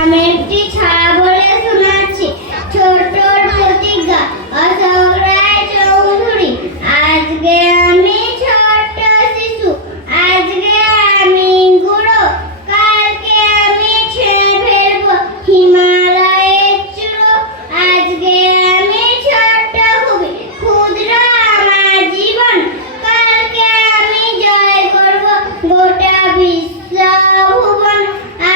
আমি একটি ছড়া বলে শোনাচ্ছি। ছোটর প্রতিজ্ঞা, অশোক রায় চৌধুরী। আজকে আমি ছোট্ট শিশু, আজকে আমি গুঁড়ো, কালকে আমি ছেড়ে ফেলবো হিমালয়ের চূড়ো। আজকে আমি ছোট্ট, খুবই ক্ষুদ্র আমার জীবন, কালকে আমি জয় করব গোটা বিশ্ব ভুবন।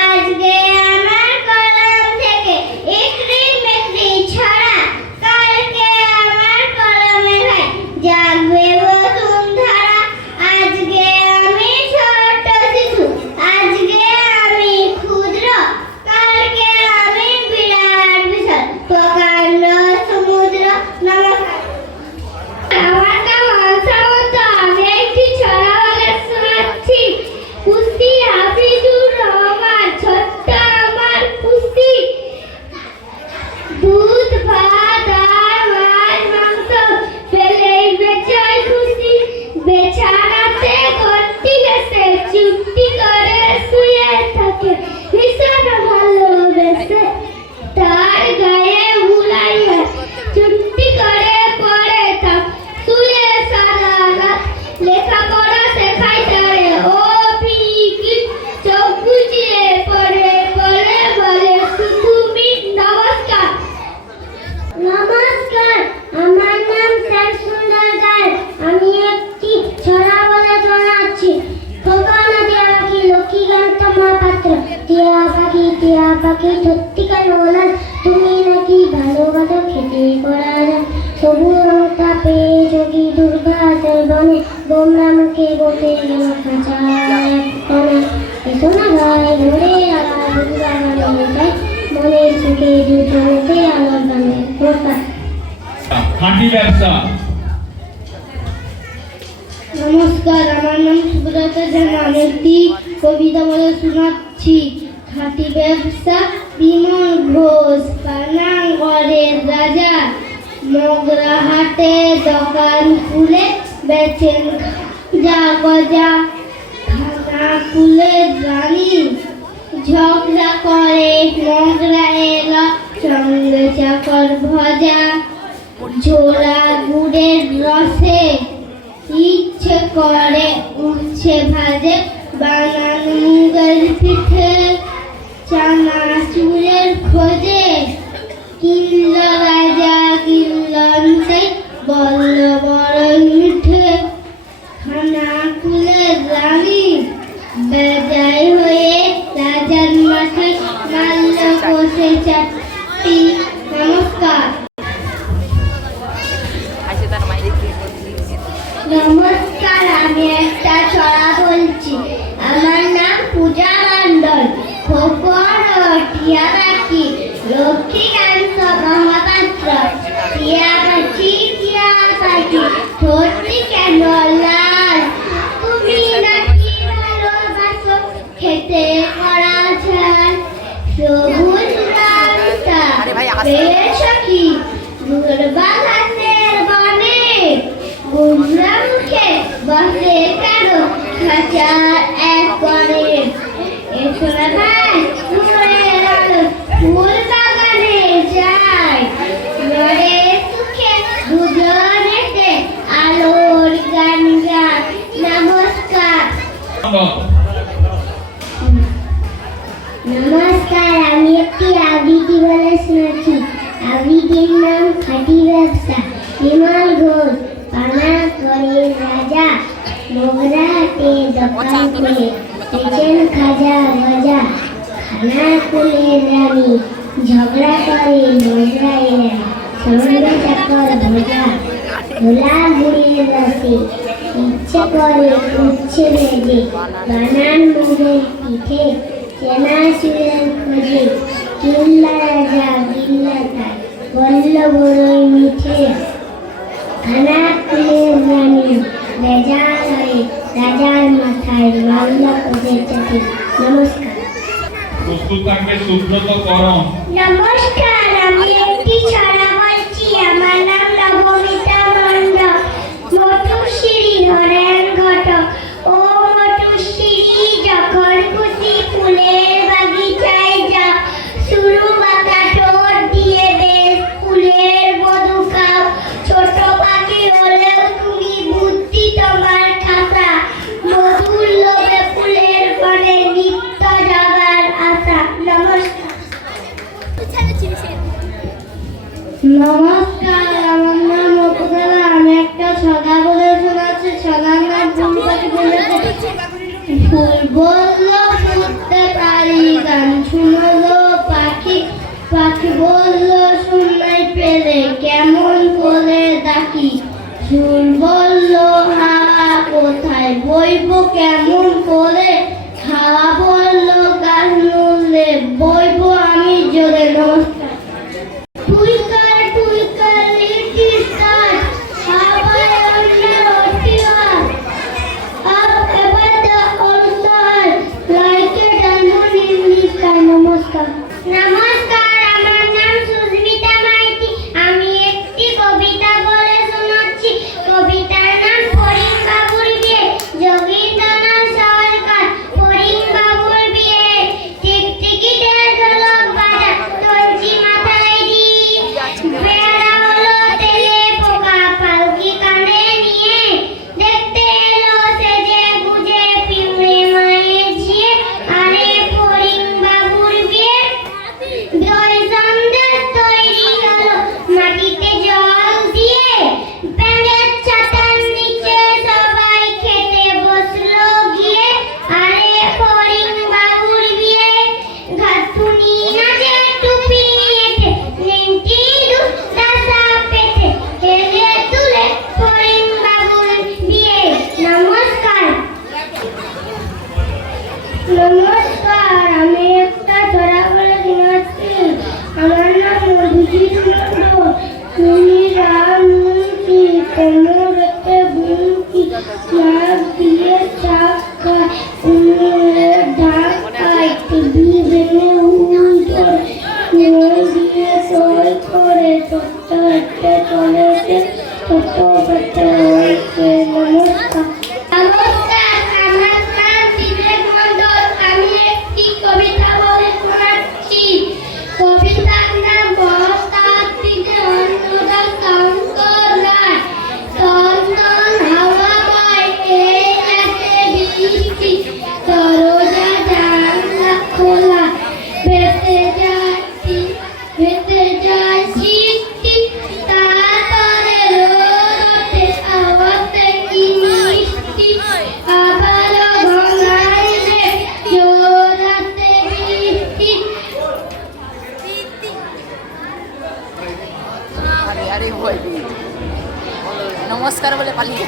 আজকে আমার কলম থেকে একটি মেকটি ছড়া, কালকে আমার কলমে ভাই জাগবে বসুন্ধরা। আজকে আমি ছোট্ট শিশু, আজকে আমি ক্ষুদ্র, কালকে আমি বিরাট বিশাল প্রকাণ্ড সমুদ্র। নমস্কার। আমার নাম আশাবন্ত, আমি একটি ছড়া বলে শোনাচ্ছি। কুস্তি হাফিজুর রহমান, ছোট্ট আমার কুস্তি। দুধ ভাত আর মাছ মাংস ফেলেই বেচাই খুশি। বেচারাতে করতে গেছে চুপটি করে শুয়ে থাকে, ভীষণ ভালোবেসে তার গায়ে বুলাইয়া চুপটি করে পড়ে থাক শুয়ে সারা রাত। লেখাপড়া শেখাই তারে ও ফিকি, চোখ বুজিয়ে পড়ে পড়ে বলে তুমি। নমস্কার। নমস্কার, আমার নাম শ্যাম সুন্দর গায়েন, আমি একটি ছড়া বলে শোনাচ্ছি। খোকা না টিয়া পাখি, লক্ষ্মীকান্ত মহাপাত্র। টিয়া পাখি সত্যিকার বলার, তুমি নাকি ভালোবাসো খেতে করা যায়। সবুজ রঙটা পেয়ে যোগী দুর্গাদের বনে, গোমরা মুখে বসে গেল খাঁচায় কোণে। এসো না গায়ে ঘুরে আবার দুর্গা গানে যায়, মনের সুখে দুজনেতে আলোর গানে। নমস্কার। খাঁটি ব্যবসা। নমস্কার, আমার নাম সুব্রত জানা, আমি একটি কবিতা বলে শোনাচ্ছি। খাঁটি ব্যবসা বিমল ঘোষ, পানাগড়ের রাজা। মগরা হাটে দোকান খুলে বেচেন যা গজা। খানা খুলে রানী ঝগড়া করে, মগরা এলো সঙ্গে চাকর ভজা। ঝোলা গুড়ের রসে ইচ্ছে করে উচ্ছে ভাজে, বানান মুগের পিঠে। চানাচুরের খোঁজে কিনল রাজা, কিনল সেই বলল বড় মিঠে। খানা খুলে রানী বেজায় হয়ে রাজার মাঠে মারল কষে চারটি। নমস্কার। নমস্কার, আমি একটা ছড়া বলছি। আমার নাম পূজা মণ্ডল। খোকন ও টিয়া পাখি, লক্ষ্মীকান্ত মহাপাত্র। টিয়া পাখি ঠোঁটটি কেন লাল, তুমি নাকি ভালোবাসো খেতে করা ঝাল। সবুজ রঙটা পেয়েছ কি দুর্বা ঘাসের বনে, গোমরা মুখে বসে কেন খাঁচার এক কোণে। এসো না ভাই ফুলের আলো, ফুল বাগানে যাই, নড়ে সুখে দুজনেতে আলোর গান গায়। নমস্কার। নমস্কার, আমি একটি আবৃত্তি বলে শোনাচ্ছি। আবৃত্তির নাম খাঁটি ব্যবসা। বিমল ঘোষ, পানাগড়ের রাজা। মগরা হাটে দোকান খুলে বেচেন খাজা গজা। খানা খুলে রানী ঝগড়া করে, মগরা এরা সঙ্গে চাকর ভজা। ঝোলা গুড়ের রসে ইচ্ছে করে উচ্ছে ভেজে, বানান মুগের পিঠে। চানাচুরের খোঁজে কিনল রাজা, কিনল তাই বলল বড়ই মিঠে। খানা খুলে রানী বেজার হয়ে রাজার মাথায় মারল কষে চারটি। নমস্কার। প্রস্তুত থাকবে সুব্রত করম। নমস্কার, আমি একটি ছড়া বলছি। আমার নাম নবমিতা মণ্ডল। মটুশ্রী হরেন ঘটক। ও মটুশ্রী, যখন খুশি ফুলের বাগিচায় যা, নমস্কার, আমার নাম অপসরা। আমি একটা ছড়া বলে শোনাচ্ছি। ছড়ার নাম ফুল পাখি বলেছে। ফুল বলল ফুটতে পারি, গান শুনলো পাখি। পাখি বলল শুনাই পেলে কেমন করে ডাকি। ফুল বলল হাওয়া কোথায় বইব কেমন করে। হাওয়া বলল গাছ মূল্যে বইব আমি জোরে। নমস্কার। Twinkle, twinkle, little star, how I wonder what you are. Up above the whole star, like a diamond in the sky. নমস্কার। নমস্কার, আমার নাম সুস্মিতা মাইতি। আমি একটি কবিতা বলে শোনাচ্ছি। কবিতার নাম ফড়িং বাবুর বিয়ে। যোগীন্দ্রনাথ সরকার। ফড়িং বাবুর বিয়ে। টিকটিকিদের ঢোলক বাজা, তঞ্চি মাথায় দিয়ে। বেড়া হলো তেলে পোকা, পালকি কাঁধে নিয়ে। দেখতে এলো সেজে গুজে পিঁপড়ে মায়ের ঝিয়ে। আরে ফড়িং বাবুর বিয়ে। দই সন্দেশ তৈরি হলো মাটিতে জল দিয়ে। ব্যাঙের ছাতার নিচে সবাই খেতে বসলো গিয়ে। আরে ফড়িং বাবুর বিয়ে। ঘাটুনি নাচে টুপি এঁটে, নেংটি দুধদাসা পেটে। হেলে তুলে ফড়িং বাবুর বিয়ে। নমস্কার। নমস্কার, আমি একটা ছড়া বলে শোনাচ্ছি। আমার নাম মধুজিৎ মণ্ডল। তুমি রাম মুন্সি, কোমরেতে বুনকি। মাছ দিয়ে শাক খায়, উনুনের ঢাক খায়। টিভি ভেঙে উল ধরে, মন দিয়ে সই করে। ছোট্ট একটা চলেছে, ছোট পেটে হয়েছে। নমস্কার। নমস্কার, আমার নাম বিবেক মণ্ডল। আমি একটি কবিতা বলে শোনাচ্ছি। কবিতার নাম বর্ষাকালে অন্নদা শঙ্কর রায়। চন্দন হাওয়া বয়, এই রাতে বৃষ্টি। দরজা জানলা খোলা, ভেসে যাচ্ছি, ভেসে যায় সৃষ্টি। তারপরে রোদে আওয়াজে কি মিষ্টি। আবারও ঘনাইলে জোরাতে বৃষ্টি। আরে আরে ভয় নমস্কার বলে পালিয়ে